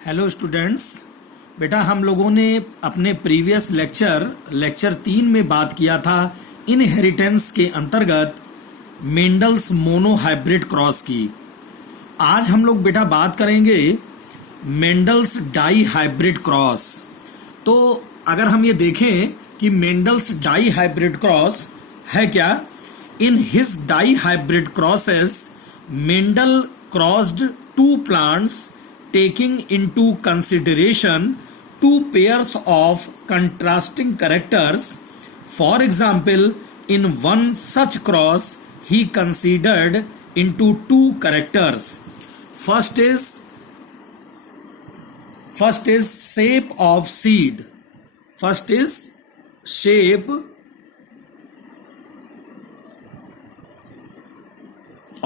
Hello students. बेटा हम लोगों ने अपने प्रीवियस लेक्चर 3 में बात किया था इनहेरिटेंस के अंतर्गत मेंडल्स मोनो हाइब्रिड क्रॉस की। आज हम लोग बेटा बात करेंगे मेंडल्स डाई हाइब्रिड क्रॉस। तो अगर हम ये देखें कि मेंडल्स डाई हाइब्रिड क्रॉस है क्या, in his dihybrid crosses Mendel crossed two plants taking into consideration two pairs of contrasting characters. For example, in one such cross he considered into two characters. First is shape of seed. First is shape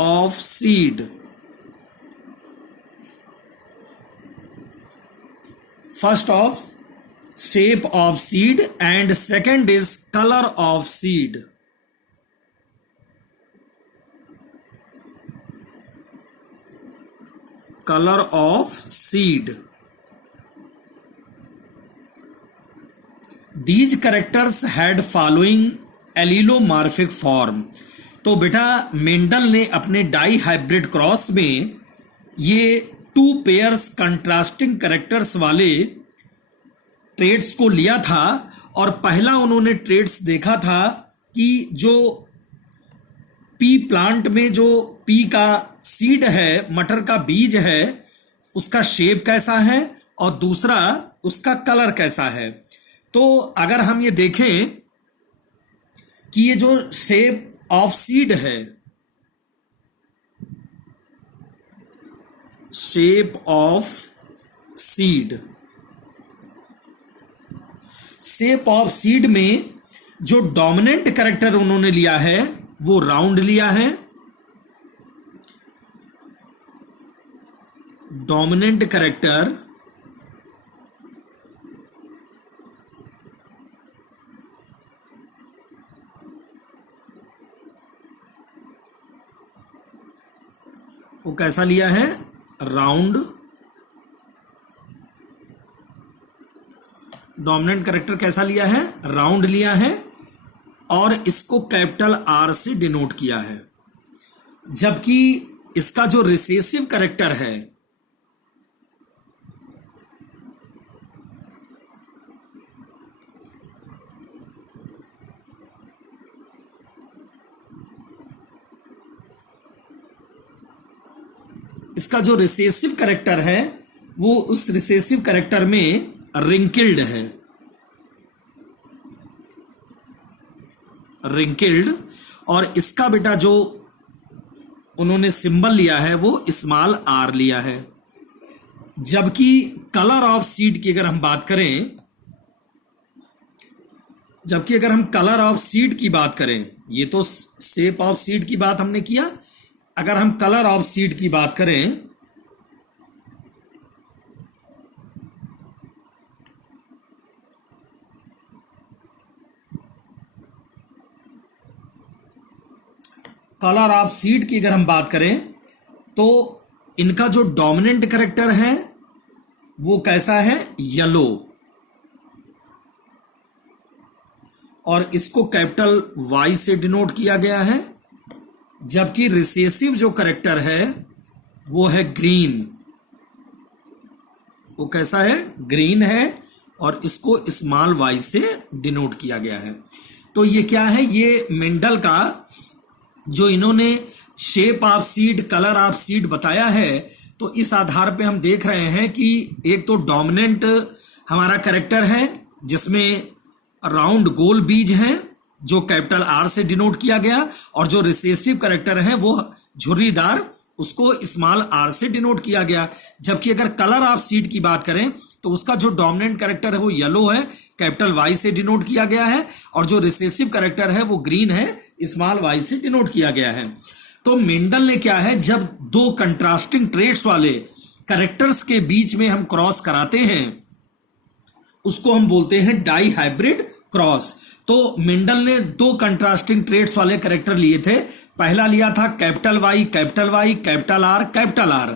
of seed. First of shape of seed and second is color of seed. Color of seed. These characters had following allelomorphic form. तो बेटा Mendel ने अपने die hybrid cross में ये two pairs contrasting characters वाले trades को लिया था और पहला उन्होंने ट्रेड्स देखा था कि जो पी प्लांट में जो पी का सीड है, मटर का बीज है, उसका शेप कैसा है और दूसरा उसका कलर कैसा है। तो अगर हम ये देखें कि ये जो शेप ऑफ सीड है, shape of seed, shape of seed में जो डोमिनेंट कैरेक्टर उन्होंने लिया है वो राउंड लिया है। डोमिनेंट कैरेक्टर वो कैसा लिया है, राउंड। डोमिनेंट कैरेक्टर कैसा लिया है, राउंड लिया है और इसको कैपिटल आर से डिनोट किया है। जबकि इसका जो रिसेसिव कैरेक्टर है इसका जो रिसेसिव कैरेक्टर है वो उस रिसेसिव कैरेक्टर में रिंकिल्ड है, रिंकिल्ड। और इसका बेटा जो उन्होंने सिंबल लिया है वो स्मॉल आर लिया है। जबकि कलर ऑफ सीड की अगर हम बात करें, कलर ऑफ सीड की बात करें, ये तो शेप ऑफ सीड की बात हमने किया। अगर हम कलर ऑफ सीड की बात करें तो इनका जो डोमिनेंट कैरेक्टर है वो कैसा है, येलो, और इसको कैपिटल वाई से डिनोट किया गया है। जबकि रिसेसिव जो कैरेक्टर है वो है ग्रीन, वो कैसा है, ग्रीन है और इसको स्मॉल वाई से डिनोट किया गया है। तो ये क्या है, ये मेंडल का जो इन्होंने shape of seed, colour of seed बताया है। तो इस आधार पे हम देख रहे हैं कि एक तो डोमिनेंट हमारा कैरेक्टर है जिसमें राउंड गोल बीज है जो कैपिटल आर से डिनोट किया गया, और जो रिसेसिव कैरेक्टर है वो झुर्रीदार, उसको स्मॉल आर से डिनोट किया गया। जबकि अगर कलर ऑफ सीड की बात करें तो उसका जो डोमिनेंट कैरेक्टर है वो येलो है, कैपिटल वाई से डिनोट किया गया है, और जो रिसेसिव कैरेक्टर है वो ग्रीन है, स्मॉल वाई से डिनोट किया गया है। तो मेंडल ने क्या है, जब दो कंट्रास्टिंग ट्रेट्स वाले कैरेक्टर्स के बीच में हम क्रॉस कराते हैं उसको हम बोलते हैं डाई हाइब्रिड क्रॉस। तो मेंडल ने दो कंट्रास्टिंग ट्रेट्स वाले कैरेक्टर लिए थे। पहला लिया था capital Y, capital Y, capital R, capital R.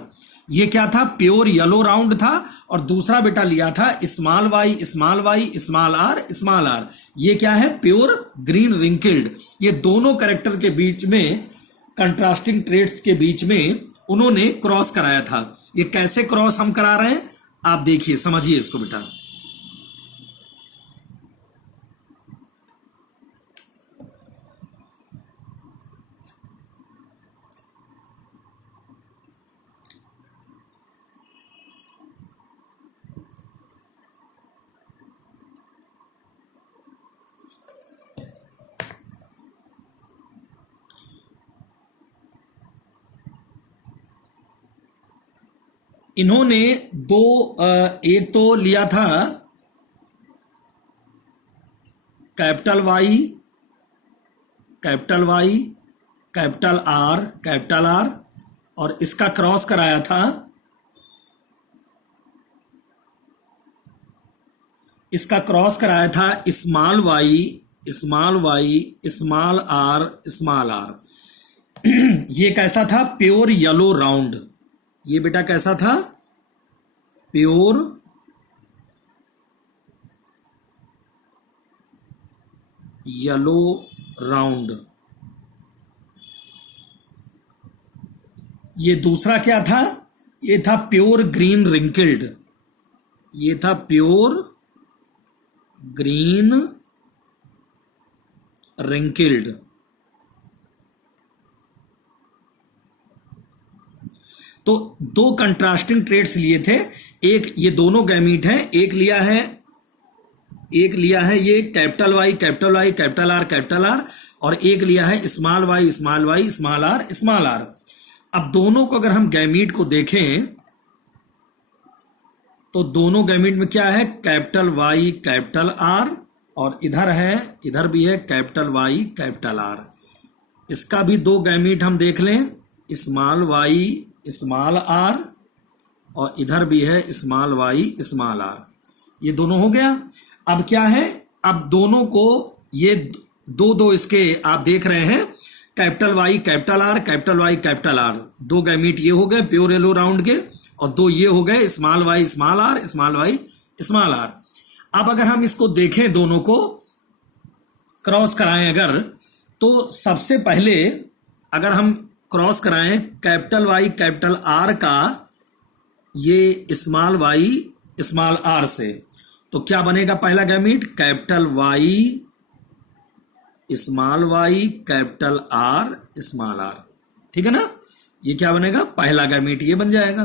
ये क्या था, प्योर येलो राउंड था, और दूसरा बेटा लिया था small Y small Y small R small R, ये क्या है, प्योर ग्रीन रिंकल्ड। ये दोनों कैरेक्टर के बीच में, कंट्रास्टिंग ट्रेड्स के बीच में उन्होंने क्रॉस कराया था। ये कैसे क्रॉस हम करा रहे हैं, आप देखिए, समझिए इसको बेटा। इन्होंने दो, एक तो लिया था capital Y capital Y capital R, और इसका क्रॉस कराया था, इसका क्रॉस कराया था स्मॉल वाई स्मॉल आर। ये कैसा था, प्योर येलो राउंड। ये बेटा कैसा था, प्योर येलो राउंड। ये दूसरा क्या था, ये था प्योर ग्रीन रिंकल्ड। ये था प्योर ग्रीन रिंकल्ड। तो दो कंट्रास्टिंग ट्रेड्स लिए थे। एक ये दोनों गैमीट हैं, एक लिया है ये कैपिटल वाई कैपिटल आर, और एक लिया है स्मॉल वाई स्मॉल आर। अब दोनों को अगर हम गैमीट को देखें तो दोनों गैमीट में क्या है, कैपिटल वाई कैपिटल आर, और इधर भी है कैपिटल वाई कैपिटल आर। इसका भी दो गैमीट हम देख लें, स्मॉल वाई स्मॉल आर, और इधर भी है स्मॉल वाई स्मॉल आर। ये दोनों हो गया। अब क्या है, अब दोनों को ये दो इसके आप देख रहे हैं, कैपिटल वाई कैपिटल आर, दो गैमीट ये हो गए प्योर येलो राउंड के, और दो ये हो गए स्मॉल वाई स्मॉल आर। अब अगर हम इसको देखें, दोनों को क्रॉस कराएं अगर, तो सबसे पहले अगर हम क्रॉस कराएं कैपिटल वाई कैपिटल आर का ये स्मॉल वाई स्मॉल आर से, तो क्या बनेगा पहला gamete, capital Y capital R small R. ठीक है ना, ये क्या बनेगा, पहला गैमीट ये बन जाएगा,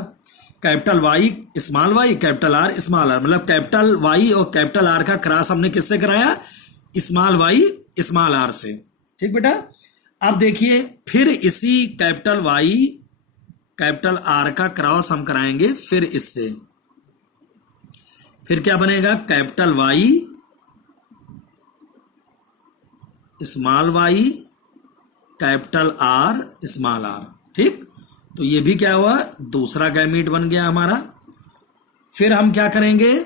capital Y capital R small R. मतलब कैपिटल वाई और कैपिटल आर का क्रॉस हमने किससे कराया, स्मॉल वाई स्मॉल आर से। ठीक बेटा, अब देखिए फिर इसी कैपिटल वाई कैपिटल आर का क्रॉस हम कराएंगे फिर इससे, फिर क्या बनेगा, capital Y capital R small R. ठीक, तो ये भी क्या हुआ, दूसरा गैमीट बन गया हमारा। फिर हम क्या करेंगे,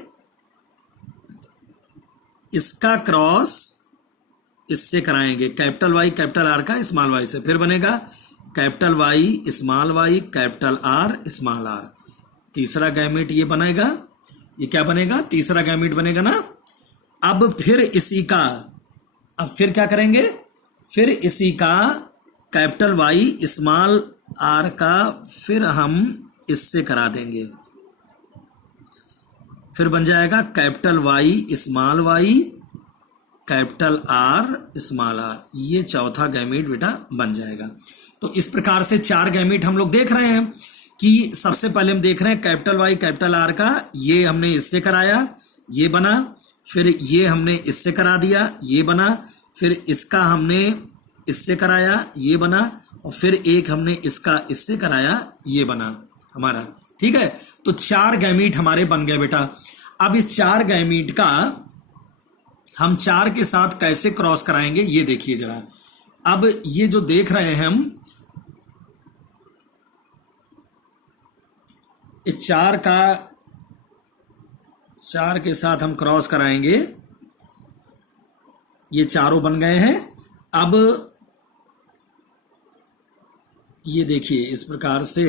इसका क्रॉस इससे कराएंगे, कैपिटल वाई कैपिटल आर का स्मॉल वाई से, फिर बनेगा capital Y capital R small R. तीसरा गैमीट ये बनेगा, ये क्या बनेगा, तीसरा गैमीट बनेगा ना। अब फिर इसी का, अब फिर क्या करेंगे, फिर इसी का कैपिटल वाई स्मॉल आर का फिर हम इससे करा देंगे, फिर बन जाएगा capital Y capital R small R. ये चौथा गैमीट बेटा बन जाएगा। तो इस प्रकार से चार गैमीट हम लोग देख रहे हैं कि सबसे पहले हम देख रहे हैं कैपिटल वाई कैपिटल आर का, ये हमने इससे कराया, ये बना, फिर ये हमने इससे करा दिया, ये बना, फिर इसका हमने इससे कराया, ये बना, और फिर एक हमने इसका इससे कराया, ये बना हमारा। ठीक है, तो चार गैमीट हमारे बन गए बेटा। अब इस चार गैमीट का हम चार के साथ कैसे क्रॉस कराएंगे ये देखिए जरा। अब ये जो देख रहे हैं हम, इस चार के साथ हम क्रॉस कराएंगे, ये चारों बन गए हैं। अब ये देखिए इस प्रकार से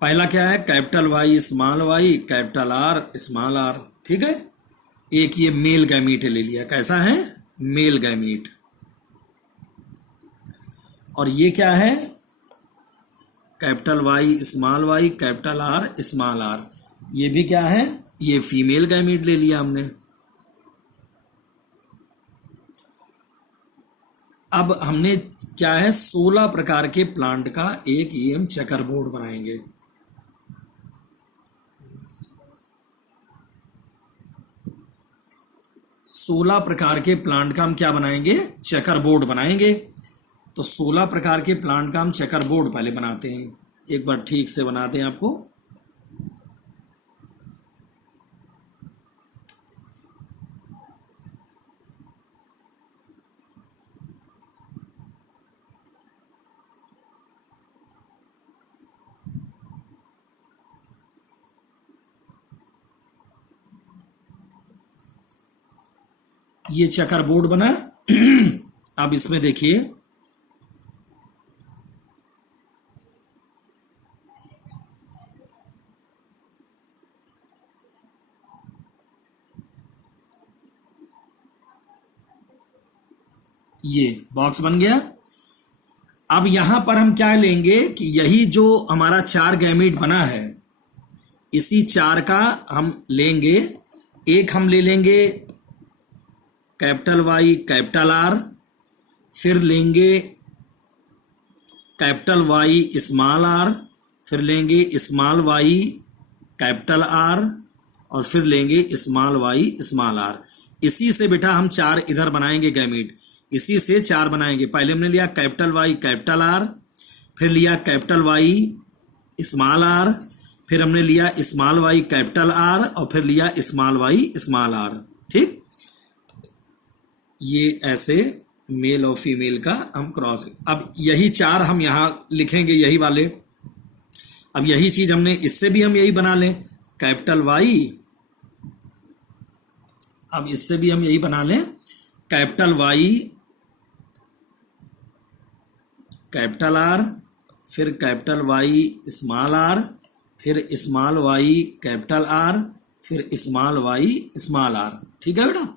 पहला क्या है, capital Y small Y capital R small R, ठीक है। एक ये मेल गैमीट ले लिया, कैसा है, मेल गैमीट। और ये क्या है, capital Y small Y capital R small R, ये भी क्या है, ये फीमेल गैमीट ले लिया हमने। अब हमने क्या है, 16 प्रकार के प्लांट का एक ईएम चेकर बोर्ड बनाएंगे। सोलह प्रकार के प्लांट का हम क्या बनाएंगे, चेकर बोर्ड बनाएंगे। तो 16 प्रकार के प्लांट का हम चेकर बोर्ड पहले बनाते हैं, एक बार ठीक से बनाते हैं आपको। ये चेकर बोर्ड बना। अब इसमें देखिए, ये बॉक्स बन गया। अब यहां पर हम क्या लेंगे कि यही जो हमारा 4 गैमीट बना है, इसी 4 का हम लेंगे। एक हम ले लेंगे कैपिटल वाई कैपिटल आर, फिर लेंगे कैपिटल वाई स्मॉल आर, फिर लेंगे स्मॉल वाई कैपिटल आर, और फिर लेंगे स्मॉल वाई स्मॉल आर। इसी से बेटा हम 4 इधर बनाएंगे गैमीट, इसी से 4 बनाएंगे। पहले हमने लिया कैपिटल वाई कैपिटल आर, फिर लिया कैपिटल वाई स्मॉल आर, फिर हमने लिया स्मॉल वाई कैपिटल आर, और फिर लिया स्मॉल वाई स्मॉल आर, ठीक। ये ऐसे मेल और फीमेल का हम क्रॉस। अब यही 4 हम यहां लिखेंगे, यही वाले। अब यही चीज हमने इससे भी हम यही बना लें, कैपिटल वाई। अब इससे भी हम यही बना लें, कैपिटल वाई कैपिटल आर, फिर कैपिटल वाई स्मॉल आर, फिर स्मॉल वाई कैपिटल आर, फिर स्मॉल वाई स्मॉल आर, ठीक है बेटा।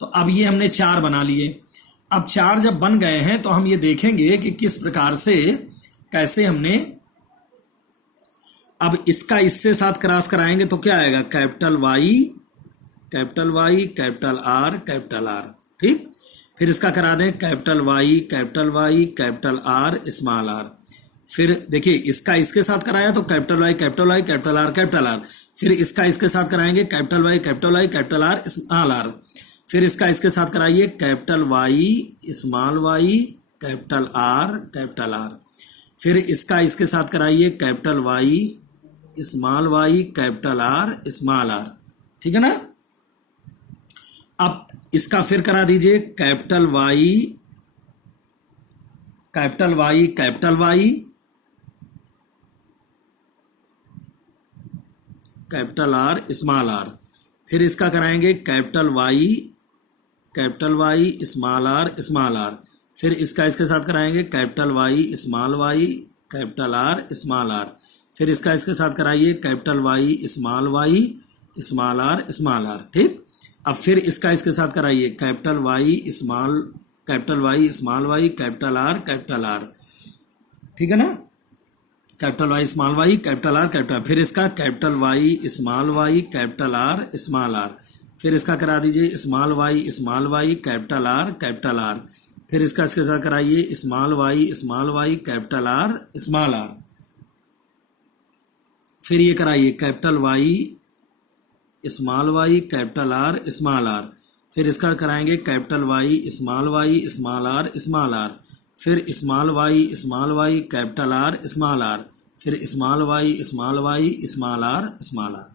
तो अब ये हमने 4 बना लिए। अब 4 जब बन गए हैं तो हम ये देखेंगे कि किस प्रकार से, कैसे हमने, अब इसका इससे साथ क्रॉस कराएंगे तो क्या आएगा, capital Y capital R capital R, ठीक। फिर इसका करा दें capital Y capital R small R. फिर देखिए इसका इसके साथ कराया तो capital Y capital R capital R. फिर इसका इसके साथ कराएंगे capital Y capital R small R. फिर इसका इसके साथ कराइए capital Y small Y capital R. फिर इसका इसके साथ कराइए capital Y small Y capital R small R, ठीक है ना। अब इसका फिर करा दीजिए capital Y capital R small R. फिर इसका कराएंगे कैपिटल वाई स्मॉल आर। फिर इसका इसके साथ कराएंगे capital Y capital R small R. फिर इसका इसके साथ कराइए कैपिटल वाई स्मॉल आर, ठीक। अब फिर इसका इसके साथ कराइए capital Y small Y capital R, ठीक है ना। Capital Y small Y capital R. फिर इसका capital Y small Y capital R small R. फिर इसका करा दीजिए स्मॉल वाई कैपिटल आर। फिर इसका इसके साथ कराइए small Y capital R small R. फिर ये कराइए capital Y small Y capital R small R. फिर इसका कराएंगे capital Y small R small R. फिर small Y capital R small R. फिर small Y small R small R.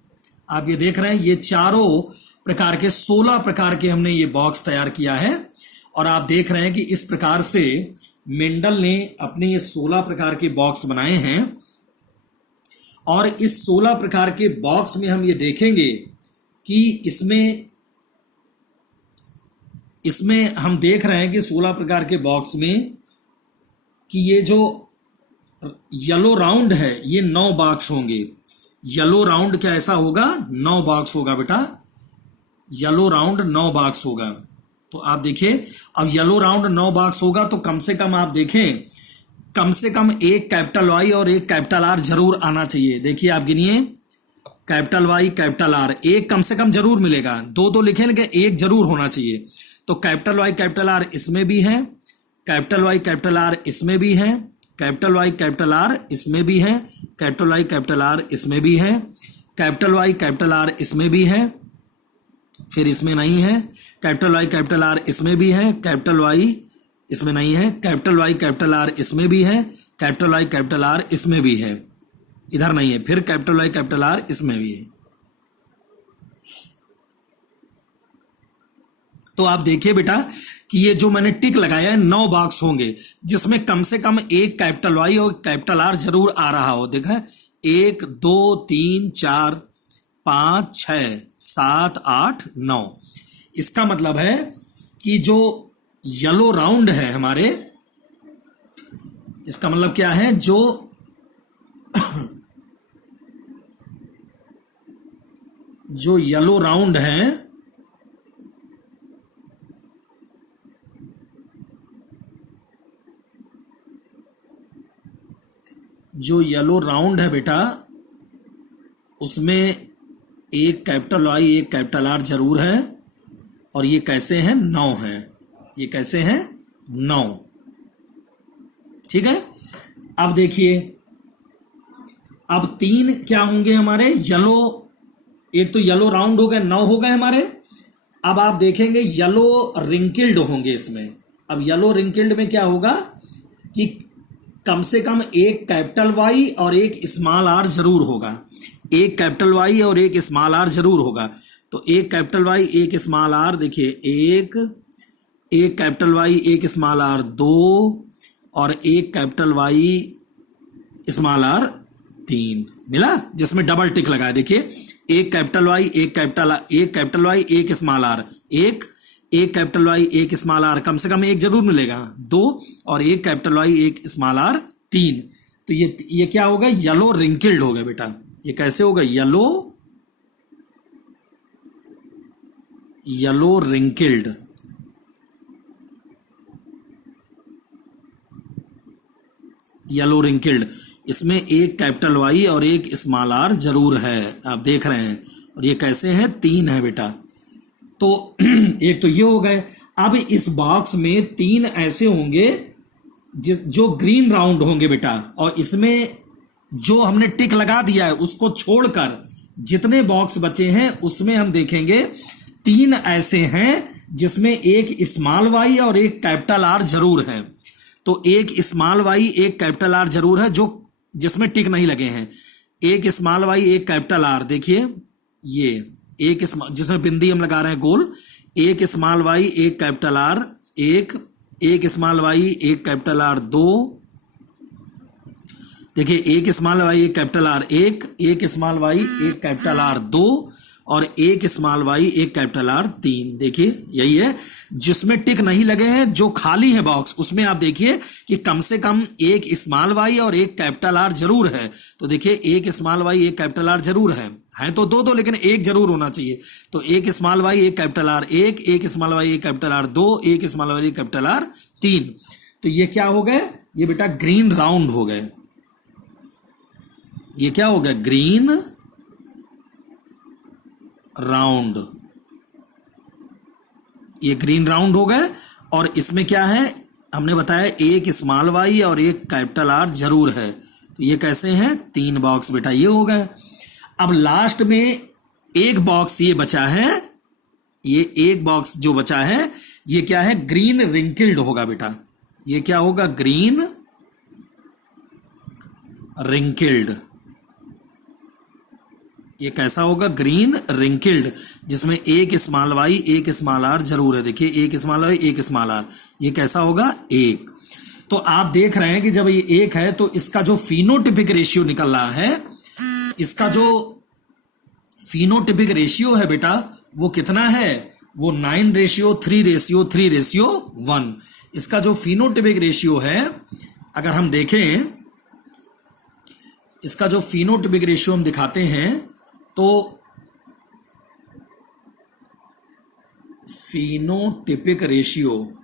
आप ये देख रहे हैं, ये चारों प्रकार के 16 प्रकार के हमने ये बॉक्स तैयार किया है। और आप देख रहे हैं कि इस प्रकार से मेंडल ने अपने ये 16 प्रकार के बॉक्स बनाए हैं। और इस 16 प्रकार के बॉक्स में हम ये देखेंगे कि इसमें हम देख रहे हैं कि 16 प्रकार के बॉक्स में कि ये जो येलो राउंड है, ये 9 बॉक्स होंगे। येलो राउंड क्या ऐसा होगा? 9 बॉक्स होगा बेटा, येलो राउंड 9 बॉक्स होगा। तो आप देखिए, अब येलो राउंड 9 बॉक्स होगा तो कम से कम आप देखें, कम से कम एक कैपिटल वाई और एक कैपिटल आर जरूर आना चाहिए। देखिए आप गिनिए, कैपिटल वाई कैपिटल आर, एक कम से कम जरूर मिलेगा, दो दो लिखे लेकिन एक जरूर होना चाहिए। तो कैपिटल वाई कैपिटल आर इसमें भी है, कैपिटल वाई कैपिटल आर इसमें भी है, कैपिटल वाई कैपिटल आर इसमें भी है, कैपिटल वाई कैपिटल आर इसमें भी है, कैपिटल वाई कैपिटल आर इसमें भी है, फिर इसमें नहीं है, कैपिटल वाई कैपिटल आर इसमें भी है, कैपिटल वाई इसमें नहीं है, कैपिटल वाई कैपिटल आर इसमें भी है, कैपिटल वाई कैपिटल आर इसमें भी है, इधर नहीं है, फिर कैपिटल वाई कैपिटल आर इसमें भी है। तो आप देखिए बेटा कि ये जो मैंने टिक लगाया है 9 बॉक्स होंगे, जिसमें कम से कम एक कैपिटल वाई और कैपिटल आर जरूर आ रहा हो। देखा, 1 2 3 4 5 6 7 8 9। इसका मतलब है कि जो येलो राउंड है हमारे, इसका मतलब क्या है, जो येलो राउंड है, जो येलो राउंड है बेटा, उसमें एक कैपिटल वाई एक कैपिटल आर जरूर है, और ये कैसे हैं? 9 है। ये कैसे हैं? 9। ठीक है। अब देखिए, अब 3 क्या होंगे हमारे? येलो, एक तो येलो राउंड हो गए, 9 हो गए हमारे। अब आप देखेंगे येलो रिंकिल्ड होंगे इसमें। अब येलो रिंकिल्ड में क्या होगा कि कम से कम एक कैपिटल वाई और एक स्मॉल आर जरूर होगा, एक कैपिटल वाई और एक स्मॉल आर जरूर होगा। तो एक कैपिटल वाई एक स्मॉल आर, देखिए एक कैपिटल वाई एक स्मॉल आर 2, और एक कैपिटल वाई स्मॉल आर 3 मिला, जिसमें डबल टिक लगा है। देखिए, एक कैपिटल वाई एक कैपिटल वाई एक स्मॉल आर, एक कैपिटल वाई एक स्मॉल आर, कम से कम एक जरूर मिलेगा 2, और एक कैपिटल वाई एक स्मॉल आर 3। तो ये क्या होगा? येलो रिंकिल्ड हो गया बेटा। ये कैसे होगा? येलो रिंकिल्ड। येलो रिंकिल्ड, इसमें एक कैपिटल वाई और एक स्मॉल आर जरूर है, आप देख रहे हैं। और ये कैसे है? 3 है बेटा। तो एक तो ये हो गए। अब इस बॉक्स में 3 ऐसे होंगे जो ग्रीन राउंड होंगे बेटा, और इसमें जो हमने टिक लगा दिया है उसको छोड़कर जितने बॉक्स बचे हैं उसमें हम देखेंगे 3 ऐसे हैं जिसमें एक स्मॉल वाई और एक कैपिटल आर जरूर है। तो एक स्मॉल वाई एक कैपिटल आर जरूर है, जो जिसमें टिक नहीं लगे हैं। एक स्मॉल वाई एक कैपिटल आर, देखिए ये एक जिसमें बिंदी हम लगा रहे हैं गोल, एक स्मॉल वाई एक कैपिटल आर, एक स्मॉल वाई एक कैपिटल आर 2, देखिए एक स्मॉल वाई एक कैपिटल आर 1, एक स्मॉल वाई एक कैपिटल आर 2, और एक स्मॉल वाई एक कैपिटल आर 3। देखिए यही है, जिसमें टिक नहीं लगे हैं, जो खाली है बॉक्स, उसमें आप देखिए कि कम से कम एक स्मॉल वाई और एक कैपिटल आर जरूर है। तो देखिए एक स्मॉल वाई एक कैपिटल आर जरूर है तो दो लेकिन एक जरूर होना चाहिए। तो एक स्मॉल वाई एक कैपिटल आर 1, एक स्मॉल वाई एक कैपिटल आर 2, एक स्मॉल वाई एक कैपिटल आर 3। तो ये क्या हो गए? ये बेटा ग्रीन राउंड हो गए। ये क्या हो गया? Green round. ये ग्रीन राउंड हो गए। और इसमें क्या है? हमने बताया एक स्मॉल वाई और एक कैपिटल आर जरूर है। तो ये कैसे हैं? 3 बॉक्स बेटा ये हो गए। अब लास्ट में एक बॉक्स ये बचा है, ये एक बॉक्स जो बचा है ये क्या है? ग्रीन रिंकिल्ड होगा बेटा। ये क्या होगा? ग्रीन रिंकिल्ड। ये कैसा होगा? ग्रीन रिंकिल्ड, जिसमें एक स्मॉल वाई एक स्मॉल आर जरूर है। देखिए एक स्मॉल वाई एक स्मॉल आर, ये कैसा होगा? 1। तो आप देख रहे हैं कि जब ये 1 है तो इसका जो फिनोटिपिक रेशियो निकल रहा है, इसका जो फिनोटिपिक रेशियो है बेटा वो कितना है? वो 9:3:3:1। इसका जो फिनोटिपिक रेशियो है, अगर हम देखें इसका जो फिनोटिपिक रेशियो हम दिखाते हैं, तो फिनोटिपिक रेशियो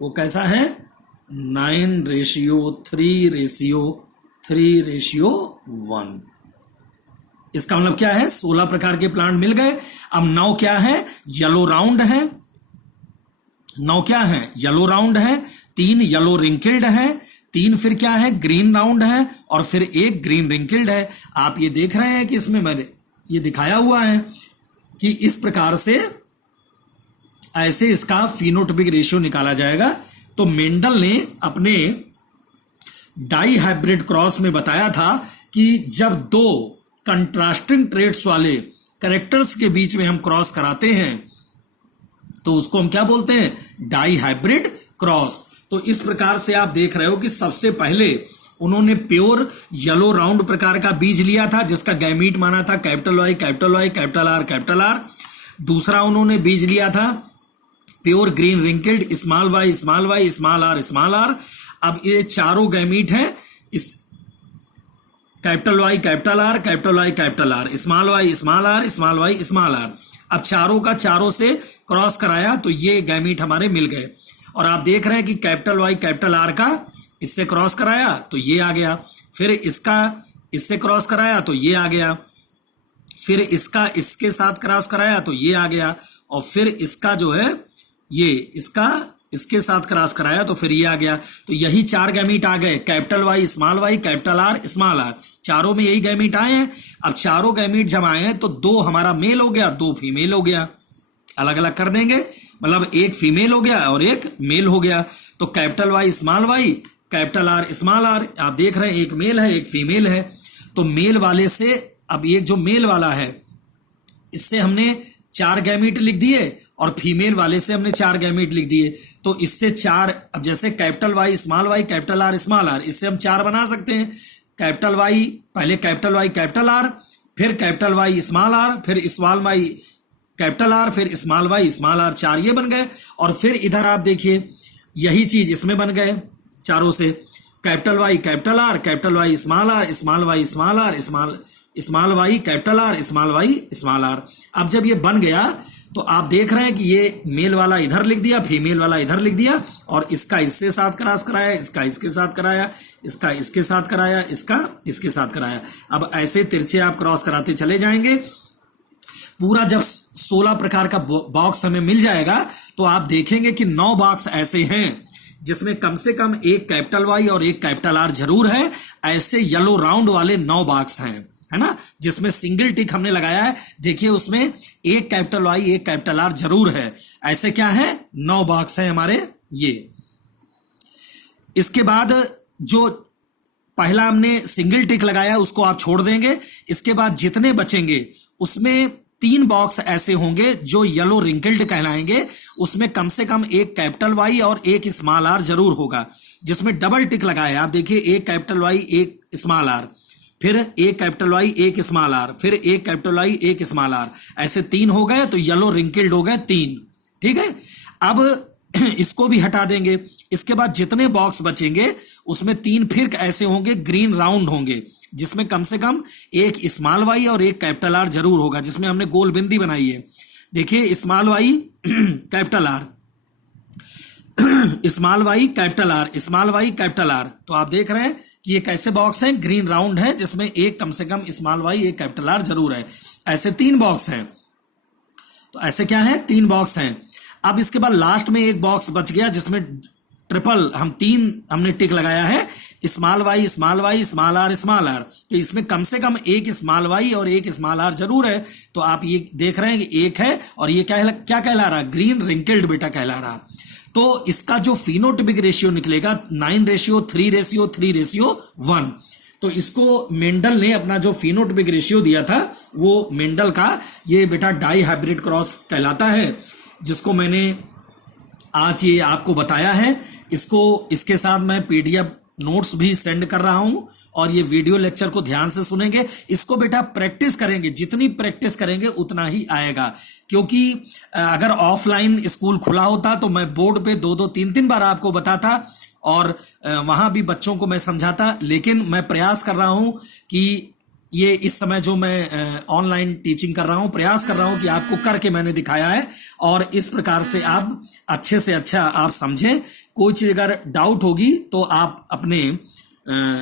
वो कैसा है? 9:3:3:1। इसका मतलब क्या है? 16 प्रकार के प्लांट मिल गए। अब 9 क्या है? येलो राउंड है। 9 क्या है? येलो राउंड है। 3 येलो रिंकल्ड है। 3 फिर क्या है? ग्रीन राउंड है। और फिर 1 ग्रीन रिंकल्ड है। आप ये देख रहे हैं कि इसमें मैंने ये दिखाया हुआ है कि इस प्रकार से ऐसे इसका फिनोटिपिक रेशियो निकाला जाएगा। तो मेंडल ने अपने डाई हाइब्रिड क्रॉस में बताया था कि जब 2 कंट्रास्टिंग ट्रेट्स वाले कैरेक्टर्स के बीच में हम क्रॉस कराते हैं तो उसको हम क्या बोलते हैं? Dihybrid cross. तो इस प्रकार से आप देख रहे हो कि सबसे पहले उन्होंने प्योर येलो राउंड प्रकार का बीज लिया था जिसका गैमीट माना था capital Y capital Y capital R capital R. दूसरा उन्होंने बीज लिया था pure green wrinkled small Y small Y small R small R. अब ये चारों गैमीट हैं इस capital Y capital R capital Y capital R small Y small R small Y small R. अब चारों का चारों से क्रॉस कराया तो ये गैमीट हमारे मिल गए। और आप देख रहे हैं कि कैपिटल वाई कैपिटल आर का इससे क्रॉस कराया तो ये आ गया, फिर इसका इससे क्रॉस कराया तो ये आ गया, फिर इसका इसके साथ क्रॉस कराया तो ये आ गया, और फिर इसका जो है ये इसका इसके साथ क्रॉस कराया तो फिर ये आ गया। तो यही 4 गैमीट आ गए, capital Y capital R small R. चारों में यही गैमीट आए हैं। अब चारों गैमीट जब आए हैं तो 2 हमारा मेल हो गया, 2 फीमेल हो गया। अलग अलग कर देंगे, मतलब 1 फीमेल हो गया और 1 मेल हो गया। तो capital Y capital R small R, आप देख रहे हैं 1 मेल है 1 फीमेल है। तो मेल वाले से अब ये जो मेल वाला है इससे हमने 4 गैमीट लिख दिए और फीमेल वाले से हमने 4 गैमीट लिख दिए। तो इससे 4, अब जैसे capital Y capital R small R, इससे हम 4 बना सकते हैं। कैपिटल वाई, पहले कैपिटल वाई कैपिटल आर, फिर कैपिटल वाई स्मॉल आर, फिर स्मॉल वाई कैपिटल आर, फिर स्मॉल वाई स्मॉल आर, 4 ये बन गए। और फिर इधर आप देखिए यही चीज इसमें बन गए चारों से, capital Y capital R small Y small R small Y capital R small Y small R. अब जब ये बन गया तो आप देख रहे हैं कि ये मेल वाला इधर लिख दिया, फीमेल वाला इधर लिख दिया, और इसका इससे साथ क्रॉस कराया, इसका इसके साथ कराया, इसका इसके साथ कराया, इसका इसके साथ कराया। अब ऐसे तिरछे आप क्रॉस कराते चले जाएंगे। पूरा जब 16 प्रकार का बॉक्स हमें मिल जाएगा तो आप देखेंगे कि 9 बॉक्स ऐसे हैं जिसमें कम से कम 1 कैपिटल वाई और 1 कैपिटल आर जरूर है। ऐसे येलो राउंड वाले 9 बॉक्स हैं, है ना, जिसमें सिंगल टिक हमने लगाया है। देखिए उसमें 1 कैपिटल वाई 1 कैपिटल आर जरूर है। ऐसे क्या है? 9 बॉक्स है हमारे ये। इसके बाद जो पहला हमने सिंगल टिक लगाया उसको आप छोड़ देंगे। इसके बाद जितने बचेंगे उसमें 3 बॉक्स ऐसे होंगे जो येलो रिंकल्ड कहलाएंगे। उसमें कम से कम 1 कैपिटल वाई और 1 स्मॉल आर जरूर होगा, जिसमें डबल टिक लगाया। आप देखिए 1 कैपिटल वाई 1 स्मॉल आर, फिर 1 कैपिटल वाई 1 स्मॉल आर, फिर 1 कैपिटल वाई 1 स्मॉल आर, ऐसे 3 हो गए तो येलो रिंकल्ड हो गए 3। ठीक है, अब इसको भी हटा देंगे। इसके बाद जितने बॉक्स बचेंगे उसमें 3 फिर ऐसे होंगे ग्रीन राउंड होंगे, जिसमें कम से कम 1 स्मॉल वाई और 1 कैपिटल आर जरूर होगा, जिसमें हमने गोल बिंदी बनाई है। देखिए small Y capital R, small Y capital R, small Y capital R. तो आप देख रहे हैं कि ये कैसे बॉक्स हैं, ग्रीन राउंड है जिसमें 1 कम से कम स्मॉल वाई 1 कैपिटल आर जरूर है। ऐसे 3 बॉक्स हैं। तो ऐसे क्या है? 3 बॉक्स हैं। अब इसके बाद लास्ट में 1 बॉक्स बच गया जिसमें ट्रिपल हम 3 हमने टिक लगाया है, small Y small R small R. तो इसमें कम से कम 1 स्मॉल वाई और 1 स्मॉल आर जरूर है। तो आप ये देख रहे हैं कि 1 है और ये क्या कहला रहा? ग्रीन रिंकल्ड बेटा कहला रहा। तो इसका जो फिनोटिपिक रेशियो निकलेगा 9:3:3:1। तो इसको मेंडल ने अपना जो फिनोटिपिक रेशियो दिया था वो मेंडल का ये बेटा डाई हाइब्रिड क्रॉस कहलाता है, जिसको मैंने आज ये आपको बताया है। इसको इसके साथ मैं PDF नोट्स भी सेंड कर रहा हूं और ये वीडियो लेक्चर को ध्यान से सुनेंगे। इसको बेटा प्रैक्टिस करेंगे, जितनी प्रैक्टिस करेंगे उतना ही आएगा। क्योंकि अगर ऑफलाइन स्कूल खुला होता तो मैं बोर्ड पे 2-2 3-3 बार आपको बताता और वहां भी बच्चों को मैं समझाता, लेकिन मैं प्रयास कर रहा हूं कि ये इस समय जो मैं ऑनलाइन टीचिंग कर रहा हूं, प्रयास कर रहा हूं कि आपको करके मैंने दिखाया है और इस प्रकार से आप अच्छे से अच्छा आप समझें। कोई चीज अगर डाउट होगी तो आप अपने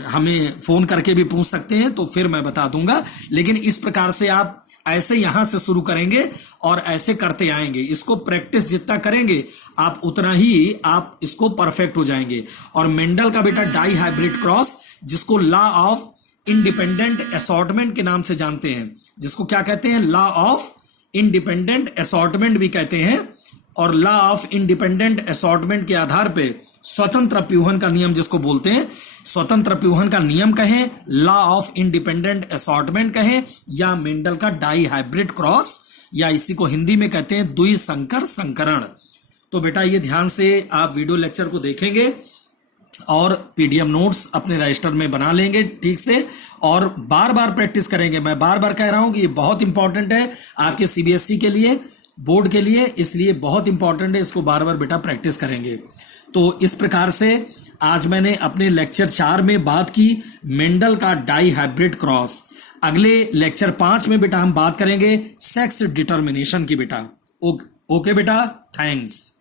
हमें फोन करके भी पूछ सकते हैं, तो फिर मैं बता दूंगा। लेकिन इस प्रकार से आप ऐसे यहां से शुरू करेंगे और ऐसे करते आएंगे। इसको प्रैक्टिस जितना करेंगे आप उतना ही आप इसको परफेक्ट हो जाएंगे। और मेंडल का बेटा डाई हाइब्रिड क्रॉस, जिसको लॉ ऑफ इंडिपेंडेंट असॉर्टमेंट के नाम से जानते हैं, जिसको क्या कहते हैं, लॉ ऑफ इंडिपेंडेंट असॉर्टमेंट भी कहते हैं। और लॉ ऑफ इंडिपेंडेंट असॉर्टमेंट के आधार पे स्वतंत्र अप्यूहन का नियम जिसको बोलते हैं, स्वतंत्र अप्यूहन का नियम कहें, लॉ ऑफ इंडिपेंडेंट असॉर्टमेंट कहें, या मेंडल का डाई हाइब्रिड क्रॉस, या इसी को हिंदी में कहते हैं द्विसंकर संकरण। तो बेटा ये ध्यान से आप वीडियो लेक्चर को देखेंगे और पीडीएफ नोट्स अपने रजिस्टर में बना लेंगे ठीक से, और बार बार प्रैक्टिस करेंगे। मैं बार बार कह रहा हूं कि ये बहुत इंपॉर्टेंट है आपके सीबीएसई के लिए, बोर्ड के लिए, इसलिए बहुत इंपॉर्टेंट है। इसको बार बार बेटा प्रैक्टिस करेंगे। तो इस प्रकार से आज मैंने अपने लेक्चर 4 में बात की मेंडल का डाई हाइब्रिड क्रॉस। अगले लेक्चर 5 में बेटा हम बात करेंगे सेक्स डिटर्मिनेशन की बेटा। ओके बेटा, थैंक्स।